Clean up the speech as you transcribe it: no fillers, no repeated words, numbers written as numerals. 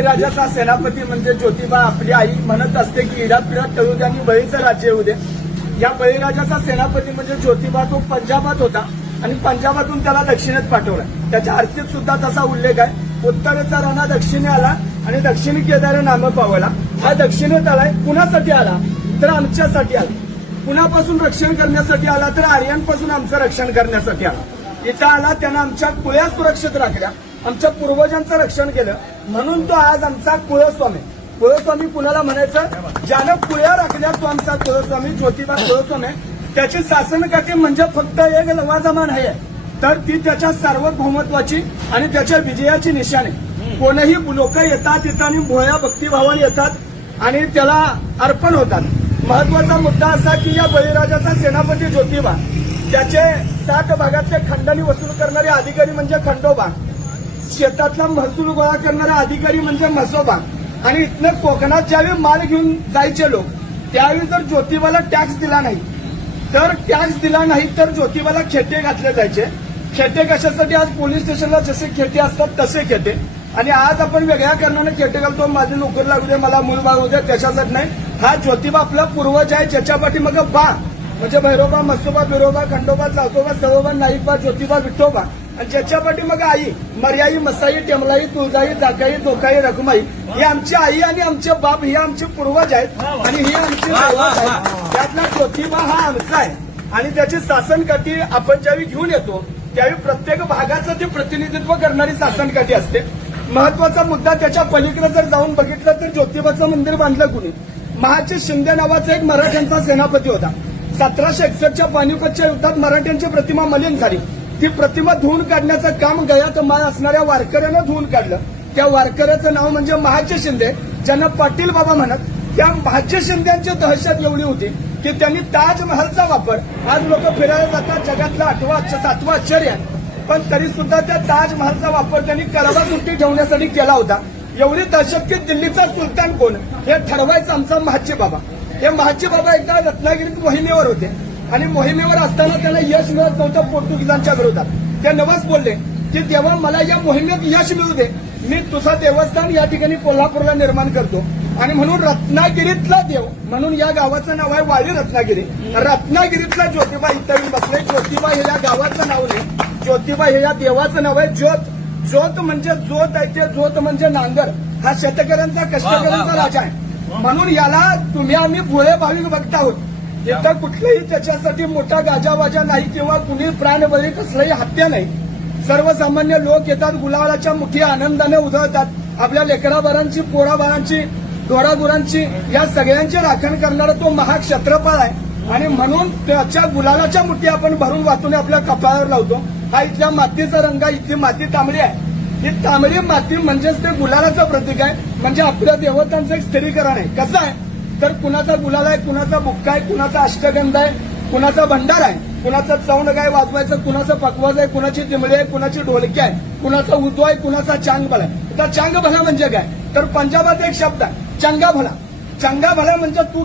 बळीराजाचा सेनापती म्हणजे ज्योतिबा आपली आई म्हणत असते की इडापिडा तळू द्या आणि बळीचं राज्य येऊ दे. या बळीराजाचा सेनापती म्हणजे ज्योतिबा तो पंजाबात होता आणि पंजाबातून त्याला दक्षिणेत पाठवला. त्याच्या आरतीत सुद्धा तसा उल्लेख आहे. उत्तरेचा राणा दक्षिणे आला आणि दक्षिणी केदारे नाम पावला. हा दक्षिणेत आलाय कुणासाठी आला तर आमच्यासाठी आला. कुणापासून रक्षण करण्यासाठी आला तर आर्यांपासून आमचं रक्षण करण्यासाठी आला. इथं आला त्यानं आमच्या कुळ्या सुरक्षित राखल्या, आमच्या पूर्वजांचं रक्षण केलं म्हणून तो आज आमचा कुळस्वामी. कुळस्वामी कुणाला म्हणायचं? ज्यानं कुळ्या राखल्या तो आमचा कुळस्वामी, ज्योतिबा कुळस्वामी. त्याची शासनकाठी म्हणजे फक्त एक लवाजमान आहे तर ती त्याच्या सार्वभौमत्वाची आणि त्याच्या विजयाची निशाणी. कोणीही लोक येतात तिथं आणि भोया भक्तिभावाने येतात आणि त्याला अर्पण होतात. महत्वाचा मुद्दा असा की या बळीराजाचा सेनापती ज्योतिबा, त्याचे 7 भागातले खंडणी वसूल करणारे अधिकारी म्हणजे खंडोबा, शेतातला महसूल गोळा करणारे अधिकारी म्हणजे म्हसोबा आणि इथनं कोकणात ज्यावेळी माल घेऊन जायचे लोक त्यावेळी जर ज्योतिबाला टॅक्स दिला नाही तर ज्योतिबाला खेटे घातले जायचे. खेटे कशासाठी? आज पोलीस स्टेशनला जसे खेटे असतात तसे खेटे. आणि आज आपण वेगळ्या कारणाने खेटे घालतो, माझी नोकरी लागू दे, मला मूल बाळ होऊ दे, त्याच्यासाठी नाही. हा ज्योतिबा आपला पूर्वज आहे ज्याच्या पाठी मग बा म्हणजे भैरोबा, मसोबा, बिरोबा, खंडोबा, चाकोबा, सवोबा, नाईकबा, ज्योतिबा, विठोबा आणि ज्याच्या पाठी मग आई, मर्याई, मसाई, टेमलाई, तुळजाई, जाकाई, जोकाई, रखमाई ही आमची आई आणि आमचे बाप हे आमचे पूर्वज आहेत आणि ही आमची दैवत आहे. त्यातला ज्योतिबा हा आमचा आहे आणि त्याची शासनकाठी आपण ज्यावेळी घेऊन येतो त्यावेळी प्रत्येक भागाचं ते प्रतिनिधित्व करणारी शासनकाठी असते. महत्वाचा मुद्दा त्याच्या पलीकडे जर जाऊन बघितलं तर ज्योतिबाचं मंदिर बांधलं कुणी? महाजी शिंदे नावाचा एक मराठ्यांचा सेनापती होता. 1761च्या पानिपतच्या युद्धात मराठ्यांची प्रतिमा मलिन झाली. ती प्रतिमा धुवून काढण्याचं काम गयात माळ असणाऱ्या वारकऱ्यानं धुवून काढलं. त्या वारकऱ्याचं नाव म्हणजे महाजी शिंदे, ज्यांना पाटील बाबा म्हणत. त्या महाजी शिंद्यांची दहशत एवढी होती की त्यांनी ताजमहलचा वापर, आज लोक फिरायला जातात जगातलं 7वं आश्चर्य, पण तरी सुद्धा त्या ताजमहलचा वापर त्यांनी कराबाकुंटी ठेवण्यासाठी केला होता. एवढी दहशत की दिल्लीचा सुलतान कोण हे ठरवायचं आमचा महाजी बाबा. हे महाजी बाबा एकदा रत्नागिरीत मोहिमेवर होते आणि मोहिमेवर असताना त्यांना यश मिळत नव्हतं पोर्तुगीजांच्या विरोधात. ते नवस बोलले की देवा मला या मोहिमेत यश मिळू दे, मी तुझं देवस्थान या ठिकाणी कोल्हापूरला निर्माण करतो. आणि म्हणून रत्नागिरीतला देव म्हणून या गावाचं नाव आहे वाडी रत्नागिरी. रत्नागिरीतला ज्योतिबा इथं येऊन बसले. ज्योतिबा हे या गावाचं नाव नाही, ज्योतिबा हे या देवाचं नाव आहे. ज्योत म्हणजे जोत आहे, ते जोत म्हणजे नांगर. हा शेतकऱ्यांचा कष्टकऱ्यांचा राजा आहे. म्हणून याला तुम्ही आम्ही भोळे भाविक बघत आहोत. इथं कुठलेही त्याच्यासाठी मोठा गाजावाजा नाही किंवा कुणी प्राणबळी कसलाही हत्या नाही. सर्वसामान्य लोक येतात, गुलालाच्या मुठी आनंदाने उधळतात. आपल्या लेकराबारांची, पोराबारांची, ढोरागुरांची या सगळ्यांची राखण करणारा तो महाक्षत्रपाळ आहे आणि म्हणून त्याच्या गुलालाच्या मुठी आपण भरून वाटून आपल्या कपाळावर लावतो. हा इथल्या मातीचा रंग आहे. इथली माती तांबडी आहे. ही तांबडी माती म्हणजेच ते गुलालाचं प्रतीक आहे. म्हणजे आपल्या देवतांचं एक स्थिरीकरण आहे. कसं आहे तर कुणाचा गुलाल आहे, कुणाचा बुक्का आहे, कुणाचा अष्टगंध आहे, कुणाचा भंडार आहे, कुणाचं चौंड गाय वाजवायचं, कुणाचं पकवाज आहे, कुणाची दिमडी आहे, कुणाची ढोलकी आहे, कुणाचा उदो आहे, कुणाचा चांग भला आहे. तर चांग भला म्हणजे काय तर पंजाबात एक शब्द आहे चंगा भला. चंगा भला म्हणजे तू